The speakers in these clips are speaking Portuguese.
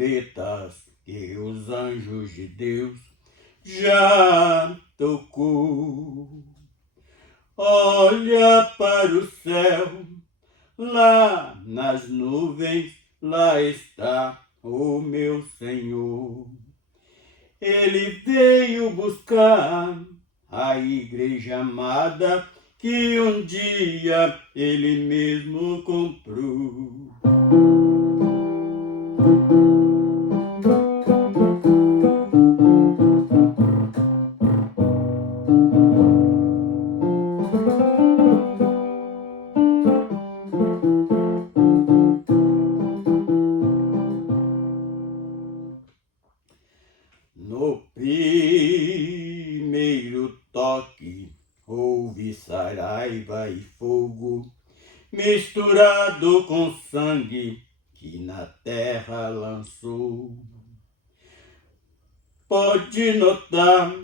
trombetas que os anjos de Deus já tocou. Olha para o céu, lá nas nuvens, lá está o meu Senhor. Ele veio buscar a igreja amada que um dia ele mesmo comprou. No primeiro toque houve saraiva e fogo, misturado com sangue que na terra lançou. Pode notar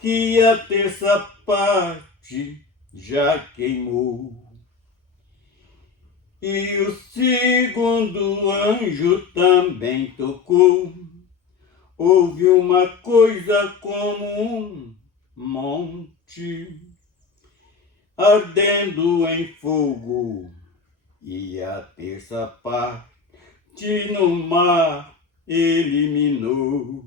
que a terça parte já queimou. E o segundo anjo também tocou. Houve uma coisa como um monte ardendo em fogo, e a terça parte no mar eliminou.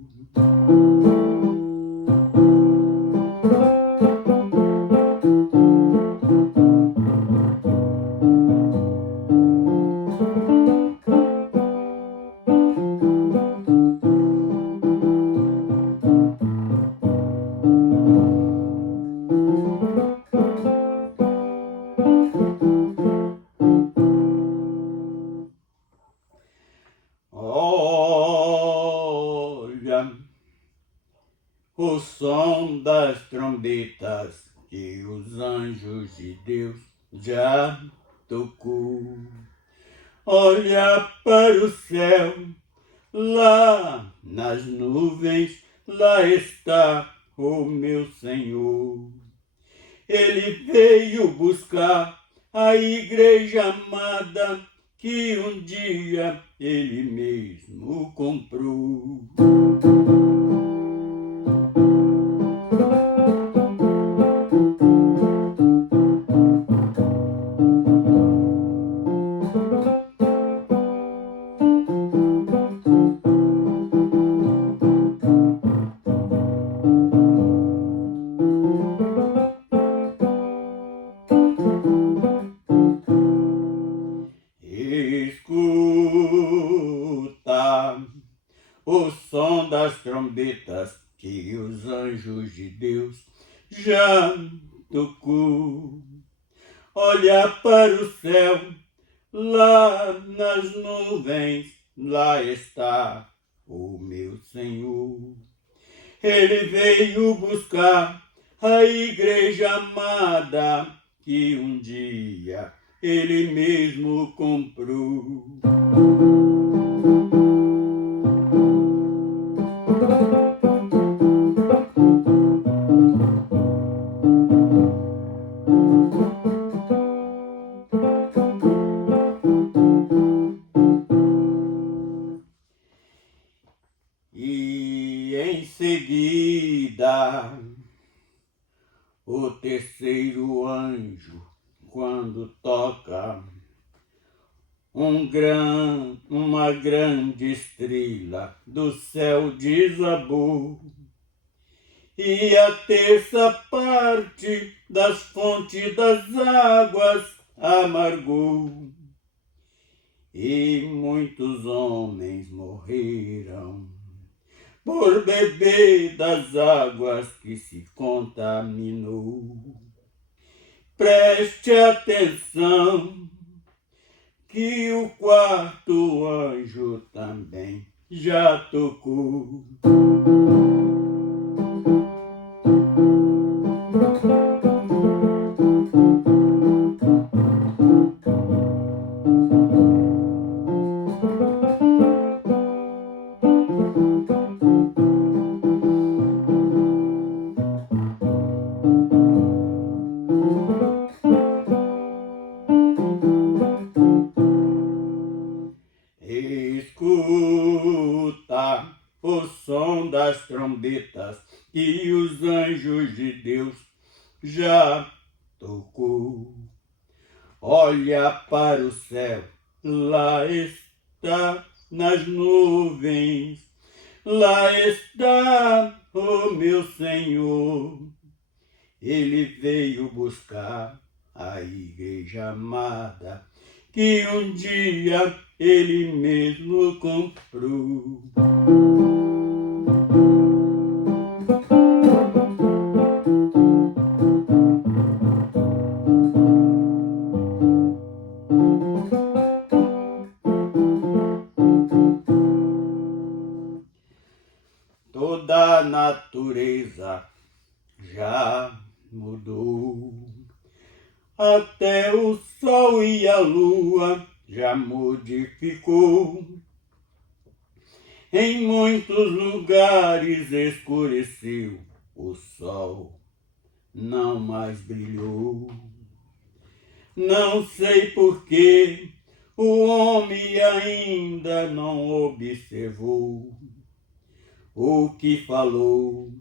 Olha o som das trombetas que os anjos de Deus já tocou. Olha para o céu, lá nas nuvens, lá está o meu Senhor. Ele veio buscar a igreja amada que um dia ele mesmo comprou. Escuta o som das trombetas que os anjos de Deus já tocou. Olha para o céu, lá nas nuvens, lá está o meu Senhor. Ele veio buscar a igreja amada que um dia ele mesmo comprou. E em seguida, o terceiro anjo, quando toca, uma grande estrela do céu desabou, e a terça parte das fontes das águas amargou, e muitos homens morreram por beber das águas que se contaminou. Preste atenção que o quarto anjo também já tocou. Escuta trombetas que os anjos de Deus já tocou. Olha para o céu, lá está nas nuvens, lá está o meu Senhor. Ele veio buscar a igreja amada, que um dia ele mesmo comprou. Toda a natureza já mudou, até o sol e a lua já modificou. Em muitos lugares escureceu, o sol não mais brilhou. Não sei por que o homem ainda não observou o que falou,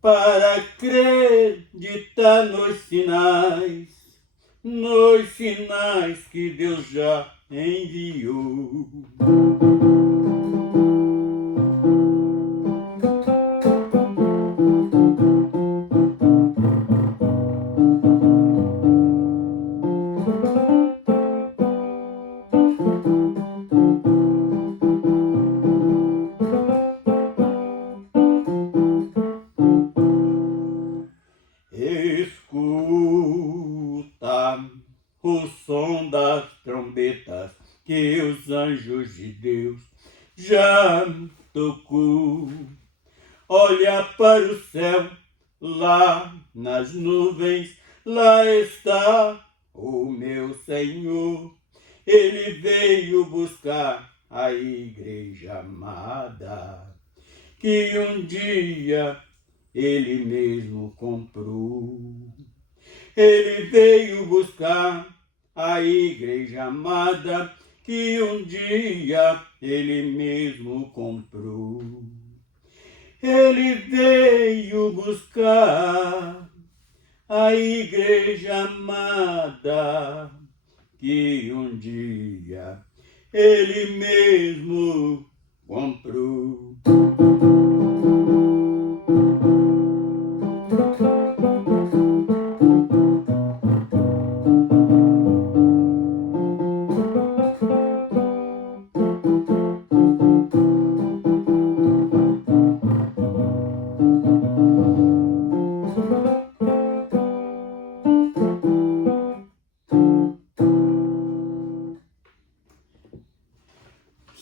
para acreditar nos sinais que Deus já enviou. Escuta o som das trombetas que os anjos de Deus já tocou. Olha para o céu, lá nas nuvens, lá está o meu Senhor. Ele veio buscar a igreja amada, que um dia ele mesmo comprou. Ele veio buscar a igreja amada, que um dia ele mesmo comprou. Ele veio buscar a igreja amada, que um dia ele mesmo comprou.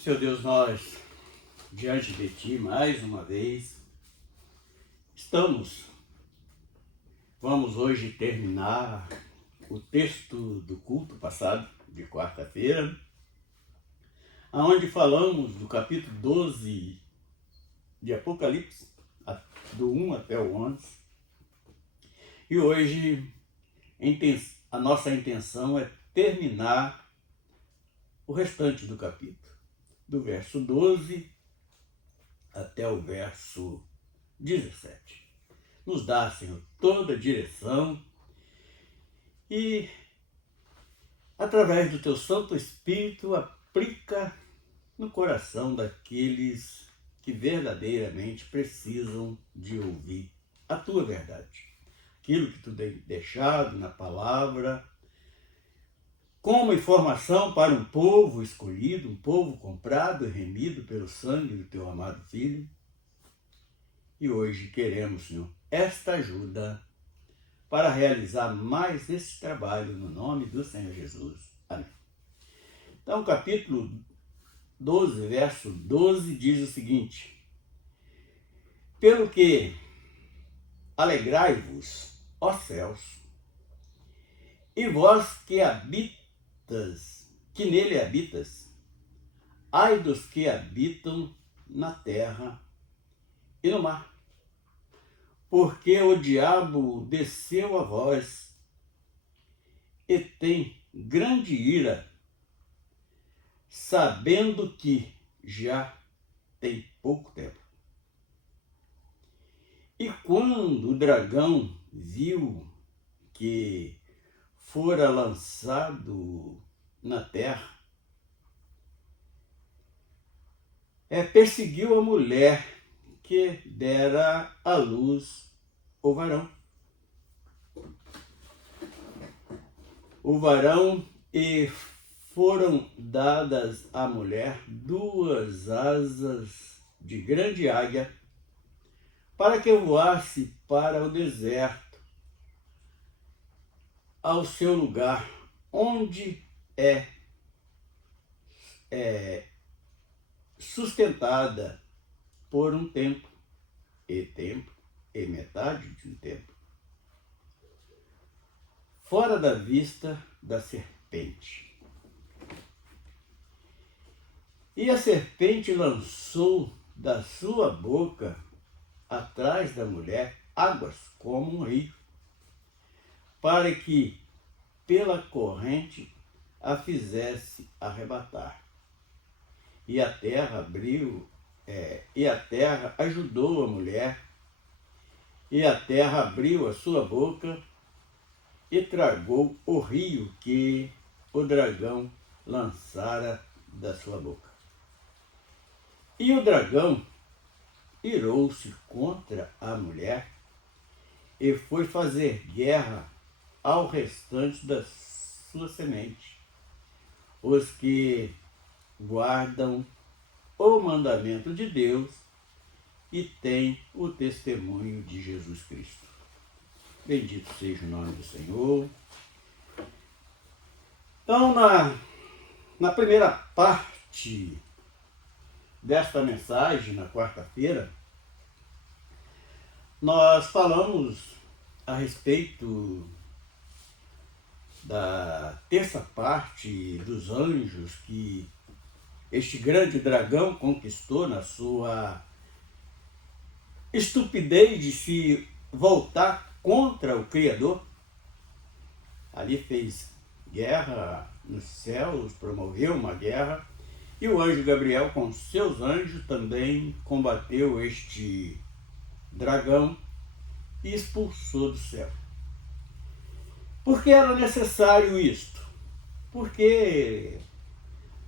Seu Deus, nós, diante de Ti, mais uma vez, vamos hoje terminar o texto do culto passado, de quarta-feira, onde falamos do capítulo 12 de Apocalipse, do 1 até o 11. E hoje a nossa intenção é terminar o restante do capítulo, do verso 12 até o verso 17. Nos dá, Senhor, toda a direção e, através do Teu Santo Espírito, aplica no coração daqueles que verdadeiramente precisam de ouvir a Tua verdade. Aquilo que Tu tem deixado na palavra, como informação para um povo escolhido, um povo comprado e remido pelo sangue do Teu amado Filho. E hoje queremos, Senhor, esta ajuda para realizar mais esse trabalho no nome do Senhor Jesus. Amém. Então, capítulo 12, verso 12, diz o seguinte: pelo que alegrai-vos, ó céus, e vós que nele habitas, ai dos que habitam na terra e no mar, porque o diabo desceu a vós e tem grande ira, sabendo que já tem pouco tempo. quando o dragão viu que fora lançado na terra, perseguiu a mulher que dera à luz o varão. O varão, e foram dadas à mulher 2 asas de grande águia, para que voasse para o deserto, ao seu lugar, onde é sustentada por um tempo e metade de um tempo, fora da vista da serpente. E a serpente lançou da sua boca, atrás da mulher, águas como um rio, para que pela corrente a fizesse arrebatar. E a terra ajudou a mulher, e a terra abriu a sua boca e tragou o rio que o dragão lançara da sua boca. E o dragão irou-se contra a mulher e foi fazer guerra ao restante da sua semente, os que guardam o mandamento de Deus e têm o testemunho de Jesus Cristo. Bendito seja o nome do Senhor. Então, na primeira parte desta mensagem, na quarta-feira, nós falamos a respeito da terça parte dos anjos que este grande dragão conquistou na sua estupidez de se voltar contra o Criador. Ali fez guerra nos céus, promoveu uma guerra, e o anjo Gabriel, com seus anjos, também combateu este dragão e expulsou do céu. Por que era necessário isto? Porque,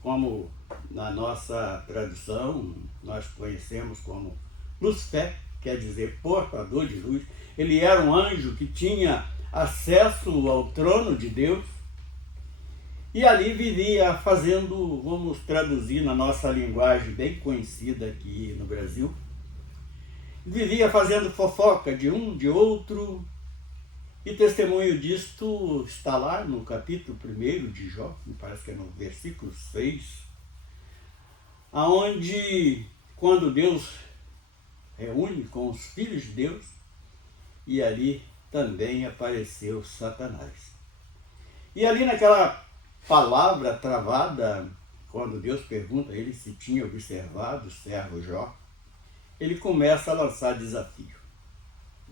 como na nossa tradução nós conhecemos como Lúcifer, quer dizer portador de luz, ele era um anjo que tinha acesso ao trono de Deus, e ali vivia fazendo, vamos traduzir na nossa linguagem bem conhecida aqui no Brasil, vivia fazendo fofoca de um, de outro, e testemunho disto está lá no capítulo 1 de Jó, me parece que é no versículo 6, aonde, quando Deus reúne com os filhos de Deus, e ali também apareceu Satanás. E ali naquela palavra travada, quando Deus pergunta a ele se tinha observado o servo Jó, ele começa a lançar desafio.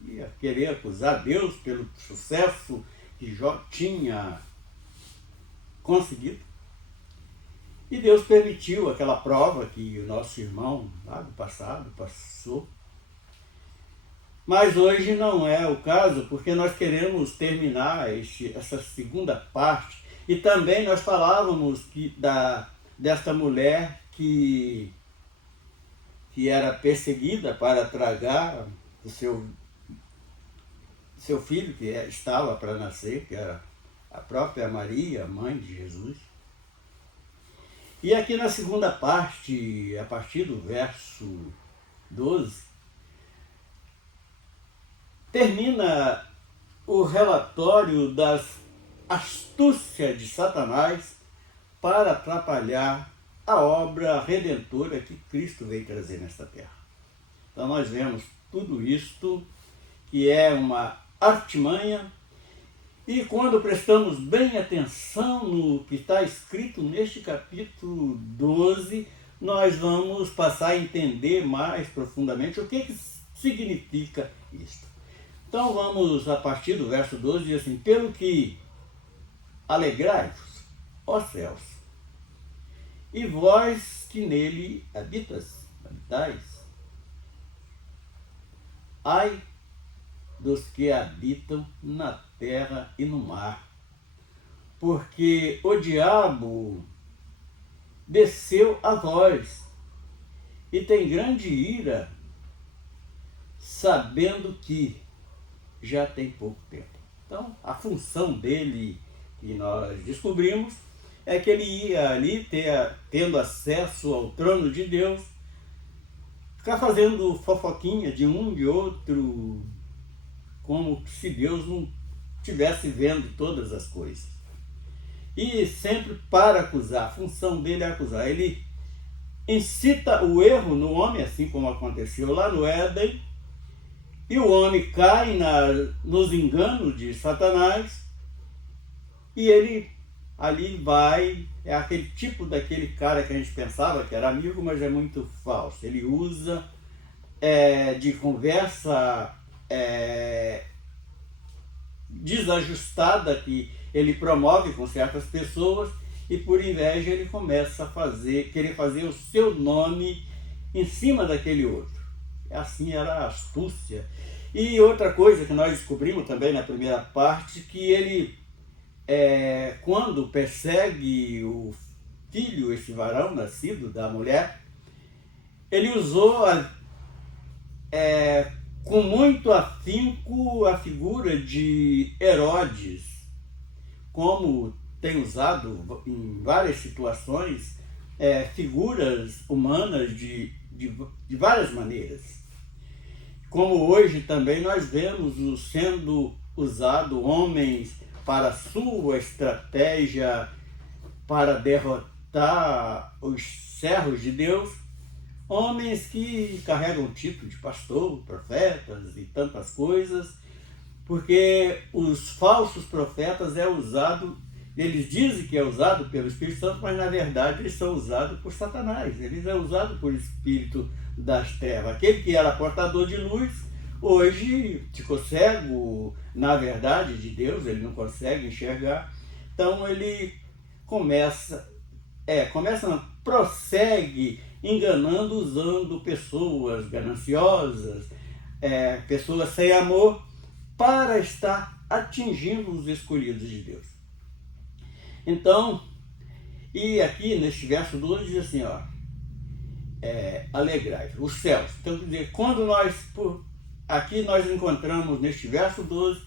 E a querer acusar Deus pelo sucesso que Jó tinha conseguido. E Deus permitiu aquela prova que o nosso irmão lá do passado passou. Mas hoje não é o caso, porque nós queremos terminar essa segunda parte. E também nós falávamos desta mulher que era perseguida para tragar o seu filho, que estava para nascer, que era a própria Maria, mãe de Jesus. E aqui na segunda parte, a partir do verso 12, termina o relatório das astúcias de Satanás para atrapalhar a obra redentora que Cristo veio trazer nesta terra. Então nós vemos tudo isto, que é uma artimanha, e quando prestamos bem atenção no que está escrito neste capítulo 12, nós vamos passar a entender mais profundamente o que significa isto. Então vamos, a partir do verso 12, diz assim: pelo que alegrai-vos, ó céus, e vós que nele habitais, ai dos que habitam na terra e no mar. Porque o diabo desceu a vós e tem grande ira, sabendo que já tem pouco tempo. Então, a função dele, que nós descobrimos, é que ele ia ali, tendo acesso ao trono de Deus, ficar fazendo fofoquinha de um de outro, como se Deus não estivesse vendo todas as coisas. E sempre para acusar, a função dele é acusar. Ele incita o erro no homem, assim como aconteceu lá no Éden, e o homem cai nos enganos de Satanás, e ele ali vai, é aquele tipo daquele cara que a gente pensava que era amigo, mas é muito falso. Ele usa de conversa desajustada que ele promove com certas pessoas, e por inveja ele começa a querer fazer o seu nome em cima daquele outro. Assim era a astúcia. E outra coisa que nós descobrimos também na primeira parte, que ele, quando persegue o filho, esse varão nascido da mulher, ele usou com muito afinco a figura de Herodes, como tem usado em várias situações figuras humanas de várias maneiras. Como hoje também nós vemos sendo usado homens para sua estratégia para derrotar os servos de Deus, homens que carregam o título de pastor, profetas e tantas coisas, porque os falsos profetas eles dizem que é usado pelo Espírito Santo, mas na verdade eles são usados por Satanás, eles são usados por espírito das trevas. Aquele que era portador de luz, hoje ficou cego na verdade de Deus, ele não consegue enxergar, então ele prossegue enganando, usando pessoas gananciosas, pessoas sem amor, para estar atingindo os escolhidos de Deus. Então, e aqui neste verso 12 diz assim, ó, alegrai-vos, os céus. Então, quer dizer, quando aqui nós encontramos neste verso 12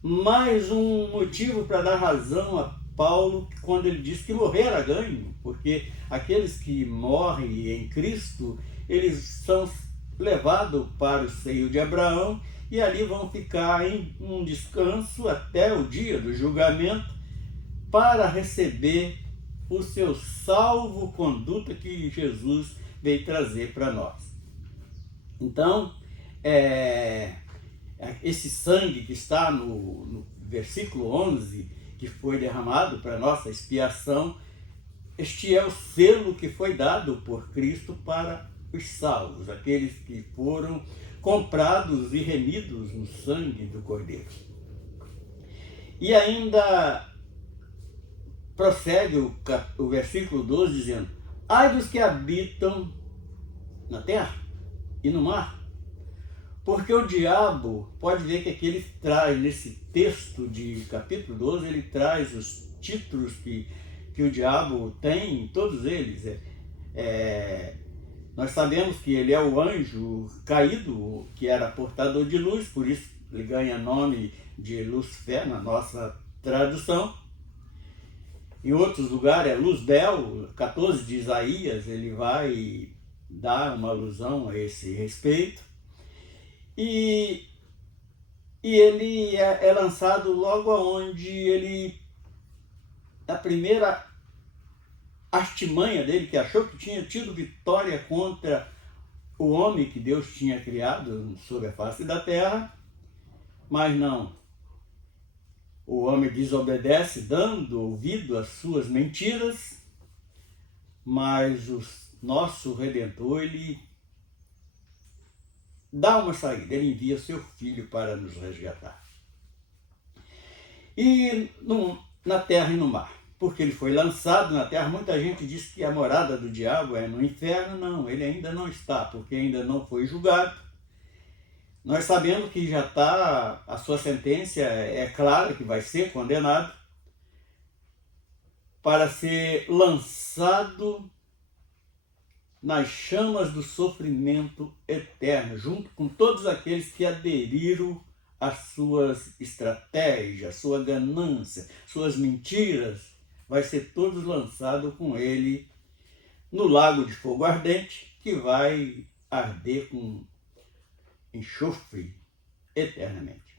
mais um motivo para dar razão a Paulo quando ele diz que morrer era ganho, porque aqueles que morrem em Cristo, eles são levados para o seio de Abraão e ali vão ficar em um descanso até o dia do julgamento para receber o seu salvo-conduto que Jesus veio trazer para nós. Então, esse sangue que está no versículo 11, que foi derramado para nossa expiação, este é o selo que foi dado por Cristo para os salvos, aqueles que foram comprados e remidos no sangue do Cordeiro. E ainda prossegue o versículo 12 dizendo, ai dos que habitam na terra e no mar, porque o diabo, pode ver que aqui ele traz, nesse texto de capítulo 12, ele traz os títulos que o diabo tem, todos eles. Nós sabemos que ele é o anjo caído, que era portador de luz, por isso ele ganha nome de Lucifer na nossa tradução. Em outros lugares é Luzbel, 14 de Isaías, ele vai dar uma alusão a esse respeito. E ele é lançado logo aonde a primeira artimanha dele, que achou que tinha tido vitória contra o homem que Deus tinha criado sobre a face da terra, mas não. O homem desobedece, dando ouvido às suas mentiras, mas o nosso Redentor, ele dá uma saída, ele envia seu Filho para nos resgatar. E na terra e no mar, porque ele foi lançado na terra. Muita gente diz que a morada do diabo é no inferno. Não, ele ainda não está, porque ainda não foi julgado. Nós sabemos que já está, a sua sentença é clara que vai ser condenado para ser lançado nas chamas do sofrimento eterno, junto com todos aqueles que aderiram às suas estratégias, sua ganância, suas mentiras, vai ser todos lançados com ele no lago de fogo ardente, que vai arder com enxofre eternamente.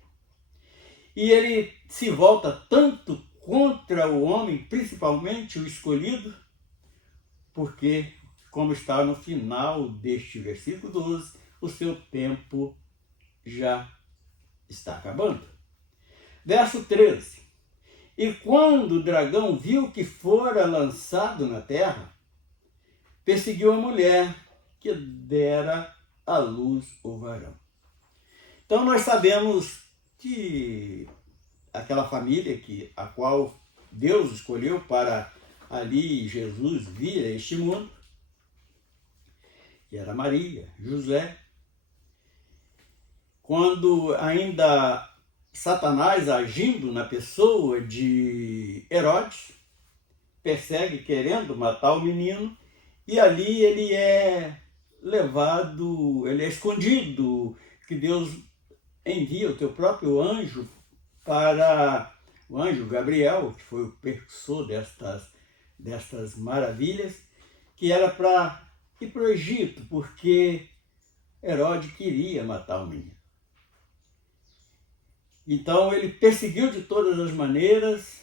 E ele se volta tanto contra o homem, principalmente o escolhido, porque, como está no final deste versículo 12, o seu tempo já está acabando. Verso 13. E quando o dragão viu que fora lançado na terra, perseguiu a mulher que dera à luz o varão. Então nós sabemos que aquela família a qual Deus escolheu para ali Jesus vir a este mundo, que era Maria, José, quando ainda Satanás agindo na pessoa de Herodes, persegue querendo matar o menino, e ali ele é levado, ele é escondido, que Deus envia o teu próprio anjo para o anjo Gabriel, que foi o precursor destas maravilhas, que era para ir para o Egito, porque Herodes queria matar o menino. Então ele perseguiu de todas as maneiras.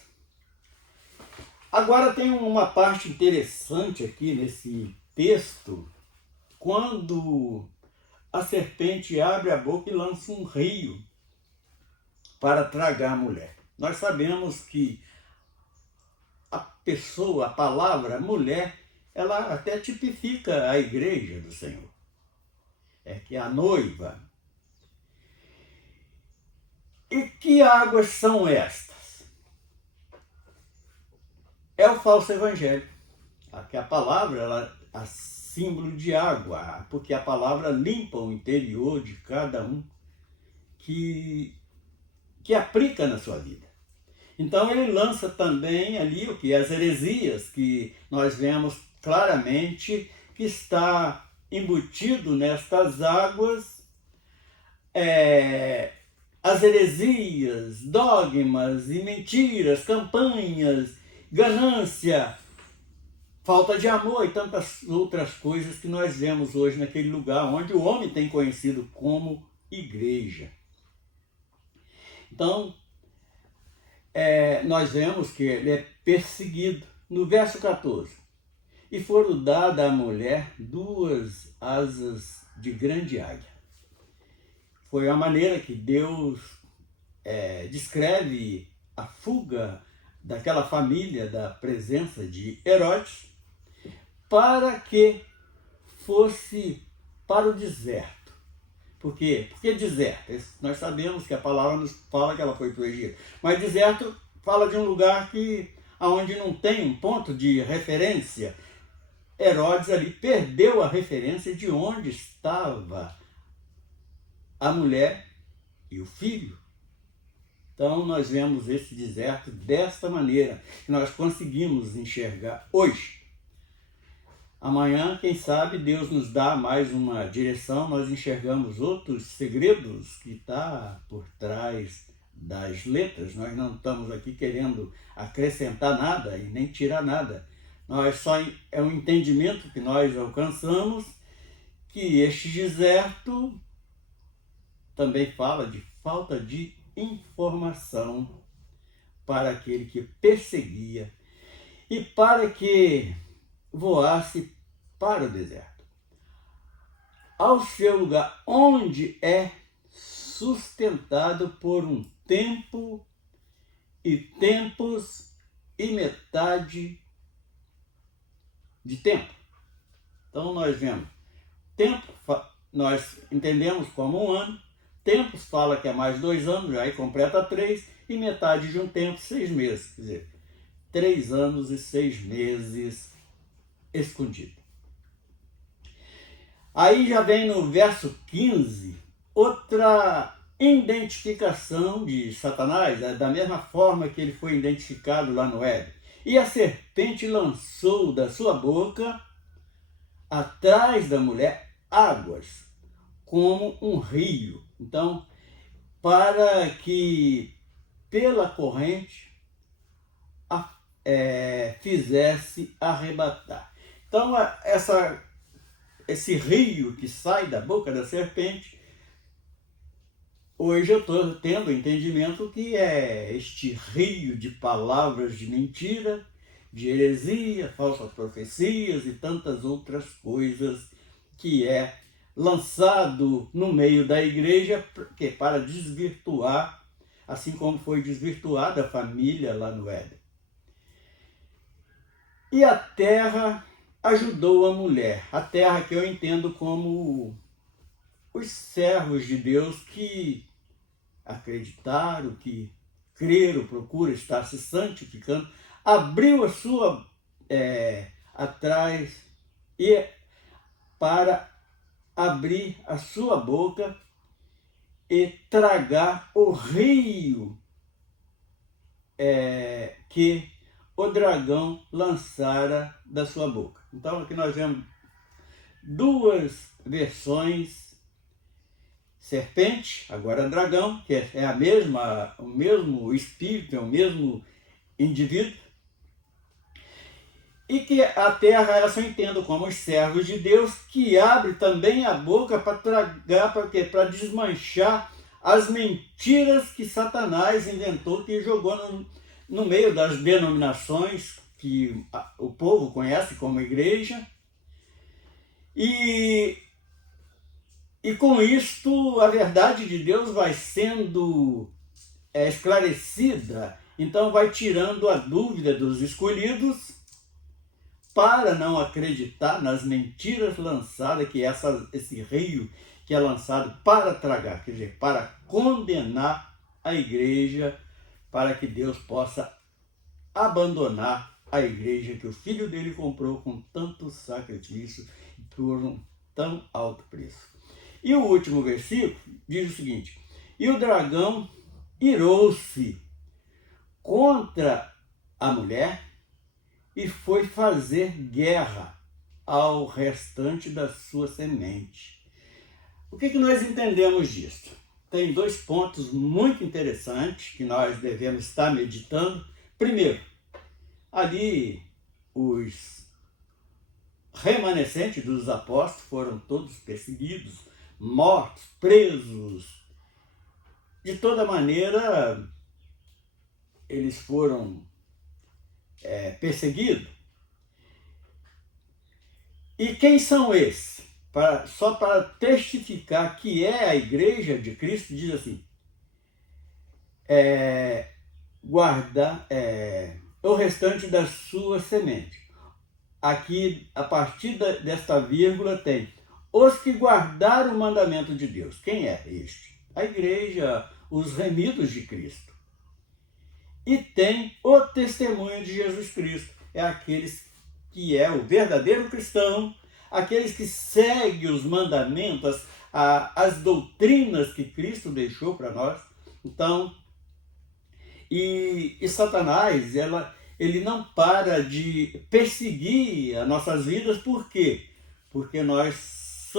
Agora tem uma parte interessante aqui nesse texto, quando a serpente abre a boca e lança um rio para tragar a mulher. Nós sabemos que a pessoa, a palavra mulher, ela até tipifica a igreja do Senhor. É que é a noiva. E que águas são estas? É o falso evangelho. Aqui a palavra, ela é símbolo de água, porque a palavra limpa o interior de cada um que aplica na sua vida. Então ele lança também ali o que? As heresias, que nós vemos claramente que está embutido nestas águas, as heresias, dogmas e mentiras, campanhas, ganância, falta de amor e tantas outras coisas que nós vemos hoje naquele lugar onde o homem tem conhecido como igreja. Então, nós vemos que ele é perseguido. No verso 14, e foram dadas à mulher 2 asas de grande águia. Foi a maneira que Deus descreve a fuga daquela família da presença de Herodes, para que fosse para o deserto. Por quê? Porque deserto, nós sabemos que a palavra nos fala que ela foi para o Egito, mas deserto fala de um lugar onde não tem um ponto de referência. Herodes ali perdeu a referência de onde estava a mulher e o filho. Então nós vemos esse deserto desta maneira, que nós conseguimos enxergar hoje. Amanhã, quem sabe, Deus nos dá mais uma direção, nós enxergamos outros segredos que está por trás das letras. Nós não estamos aqui querendo acrescentar nada e nem tirar nada. É um entendimento que nós alcançamos, que este deserto também fala de falta de informação para aquele que perseguia e para que voasse para o deserto, ao seu lugar, onde é sustentado por um tempo e tempos e metade de tempo. Então nós vemos, tempo nós entendemos como um ano, tempos fala que é mais 2 anos, aí completa 3, e metade de um tempo, 6 meses, quer dizer, 3 anos e 6 meses escondido. Aí já vem no verso 15 outra outra identificação de Satanás, da mesma forma que ele foi identificado lá no Éden. E a serpente lançou da sua boca, atrás da mulher, águas, como um rio. Então, para que pela corrente fizesse arrebatar. Então, esse rio que sai da boca da serpente, hoje eu estou tendo o entendimento que é este rio de palavras de mentira, de heresia, falsas profecias e tantas outras coisas que é lançado no meio da igreja para desvirtuar, assim como foi desvirtuada a família lá no Éden. E a terra ajudou a mulher, a terra que eu entendo como os servos de Deus que acreditaram, que creram, procuram estar se santificando, abriu a sua atrás e para abrir a sua boca e tragar o rio que o dragão lançara da sua boca. Então aqui nós vemos duas versões: serpente, agora dragão, que é o mesmo espírito, é o mesmo indivíduo, e que a terra essa eu entendo como os servos de Deus, que abre também a boca para tragar, para quê? Para desmanchar as mentiras que Satanás inventou, que jogou no meio das denominações que o povo conhece como igreja. E com isto a verdade de Deus vai sendo esclarecida, então vai tirando a dúvida dos escolhidos para não acreditar nas mentiras lançadas, que esse rio que é lançado para tragar, quer dizer, para condenar a igreja, para que Deus possa abandonar a igreja que o Filho dele comprou com tanto sacrifício e por um tão alto preço. E o último versículo diz o seguinte: e o dragão irou-se contra a mulher e foi fazer guerra ao restante da sua semente. O que nós entendemos disso? Tem dois pontos muito interessantes que nós devemos estar meditando. Primeiro, ali os remanescentes dos apóstolos foram todos perseguidos, mortos, presos. De toda maneira, eles foram perseguidos. E quem são esses? Só para testificar que é a igreja de Cristo, diz assim: guardar o restante da sua semente. Aqui, a partir desta vírgula, tem os que guardaram o mandamento de Deus. Quem é este? A igreja, os remidos de Cristo. E tem o testemunho de Jesus Cristo. É aqueles que é o verdadeiro cristão, aqueles que seguem os mandamentos, as doutrinas que Cristo deixou para nós. Então, e Satanás, ele não para de perseguir as nossas vidas. Por quê? Porque nós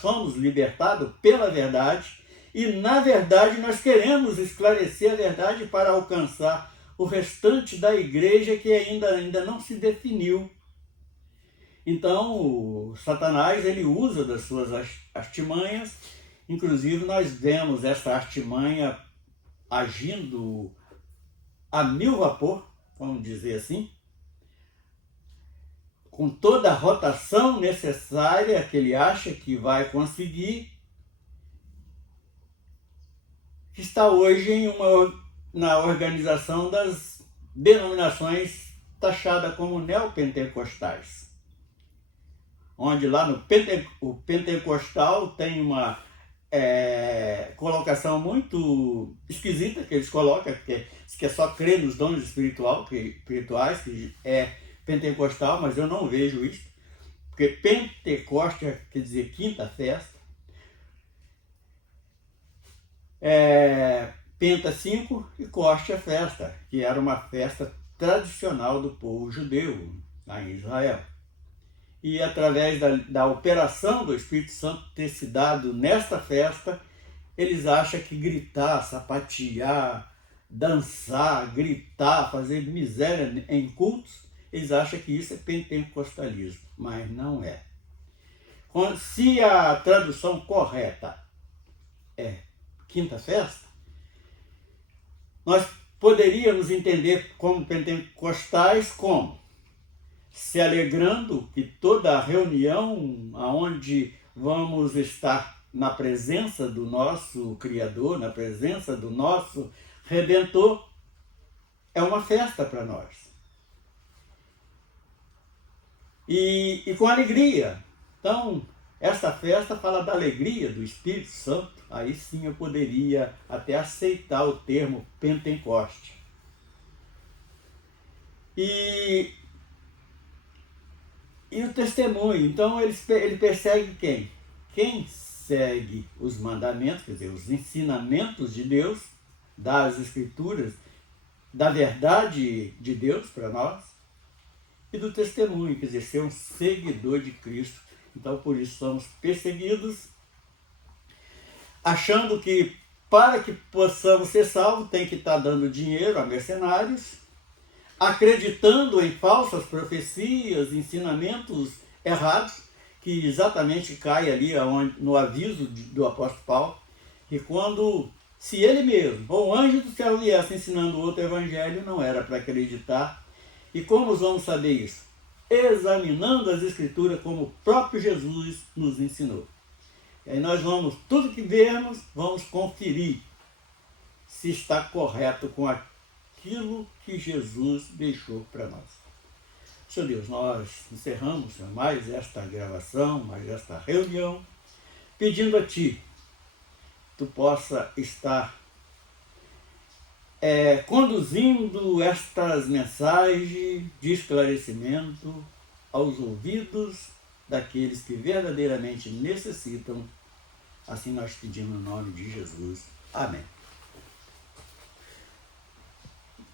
fomos libertados pela verdade. E, na verdade, nós queremos esclarecer a verdade para alcançar o restante da igreja que ainda não se definiu. Então, o Satanás, ele usa das suas artimanhas. Inclusive, nós vemos essa artimanha agindo a mil vapor, vamos dizer assim, com toda a rotação necessária que ele acha que vai conseguir, que está hoje na organização das denominações taxadas como neopentecostais, onde lá o pentecostal tem uma colocação muito esquisita que eles colocam, que é só crer nos dons espirituais, que é pentecostal, mas eu não vejo isso, porque Pentecoste quer dizer quinta festa. Penta 5 e Coste a festa, que era uma festa tradicional do povo judeu lá em Israel. E através da operação do Espírito Santo ter se dado nesta festa, eles acham que gritar, sapatear, dançar, gritar, fazer miséria em cultos, eles acham que isso é pentecostalismo, mas não é. Se a tradução correta é quinta festa, nós poderíamos entender como pentecostais como se alegrando que toda a reunião onde vamos estar na presença do nosso Criador, na presença do nosso Redentor, é uma festa para nós. E com alegria. Então, esta festa fala da alegria do Espírito Santo. Aí sim eu poderia até aceitar o termo Pentecoste. E o testemunho. Então ele persegue quem? Quem segue os mandamentos, quer dizer, os ensinamentos de Deus, das Escrituras, da verdade de Deus para nós, e do testemunho, quer dizer, ser um seguidor de Cristo. Então, por isso somos perseguidos, achando que para que possamos ser salvos tem que estar dando dinheiro a mercenários, acreditando em falsas profecias, ensinamentos errados, que exatamente cai ali no aviso do apóstolo Paulo, que se ele mesmo, ou um anjo do céu viesse ensinando outro evangelho, não era para acreditar. E como vamos saber isso? Examinando as Escrituras como o próprio Jesus nos ensinou. E aí nós vamos, tudo que vermos, vamos conferir se está correto com aquilo que Jesus deixou para nós. Senhor Deus, nós encerramos mais esta gravação, mais esta reunião, pedindo a Ti que Tu possa estar conduzindo estas mensagens de esclarecimento aos ouvidos daqueles que verdadeiramente necessitam. Assim nós pedimos no nome de Jesus. Amém.